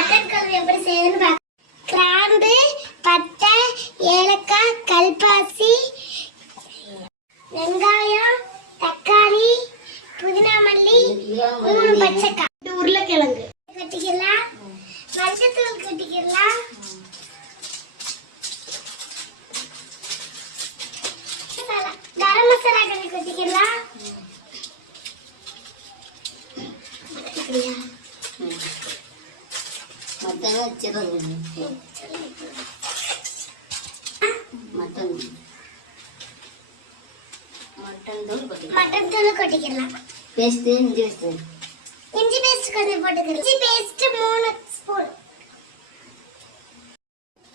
Mutton குழம்பு எப்படி செய்யணும்னு பார்க்கலாம். கிராம்பு, பட்டை, ஏலக்காய், கல்பாசி, வெங்காயம், தக்காளி, புதினா மல்லி, 3 பச்சைக்காய், உருளைக்கிழங்கு கட்டிக்கலாம். மஞ்சத்தூள் கட்டிக்கலாம். கரம் மசாலா கட்டிக்கலாம். மட்டன் தூள் கொட்டிக்கலாம். பேஸ்ட் இஞ்சி பேஸ்ட் கொஞ்சம் போட்டுக்கலாம். இஞ்சி பேஸ்ட் 3 ஸ்பூன்.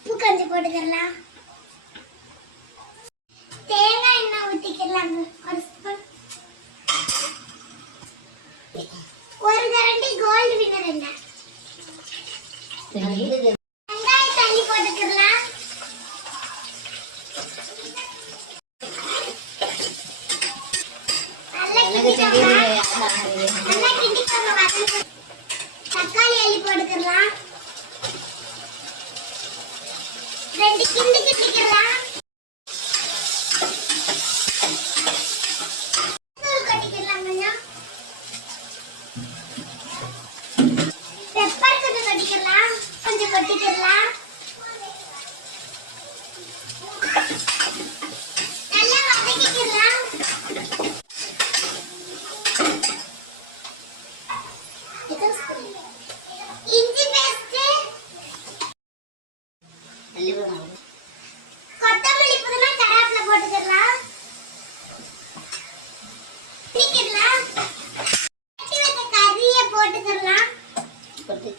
உப்பு கொஞ்சம் போட்டுக்கலாம். தேங்காய் எண்ணெய் ஊத்திக்கலாம் 1 ஸ்பூன். 1 கரண்டி கோல்ட் வினர் எண்ணெய். வெங்காயம் தள்ளி போட்டுக்கலாம். தக்காளி அள்ளி போட்டுக்கலாம். 2 கிண்டி கட்டிக்கலாம். தூள் கட்டிக்கலாம். கொஞ்சம் பெப்பர் கொஞ்சம் கட்டிக்கலாம். கொஞ்சம் கொட்டிக்கலாம். நல்லா வதக்கிக்கலாம். இஞ்சி பேஸ்ட், கொத்தமல்லி, புதினா, கருவேப்பிலை போட்டுக்கலாம். கறியை போட்டுக்கலாம்.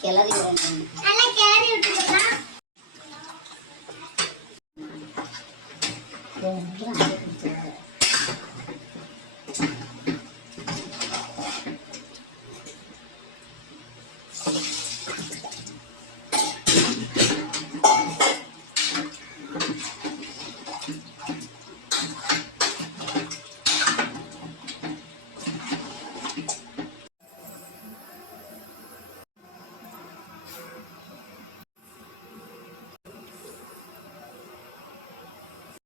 கிளறி நல்லா கிளறி விட்டுக்கலாம்.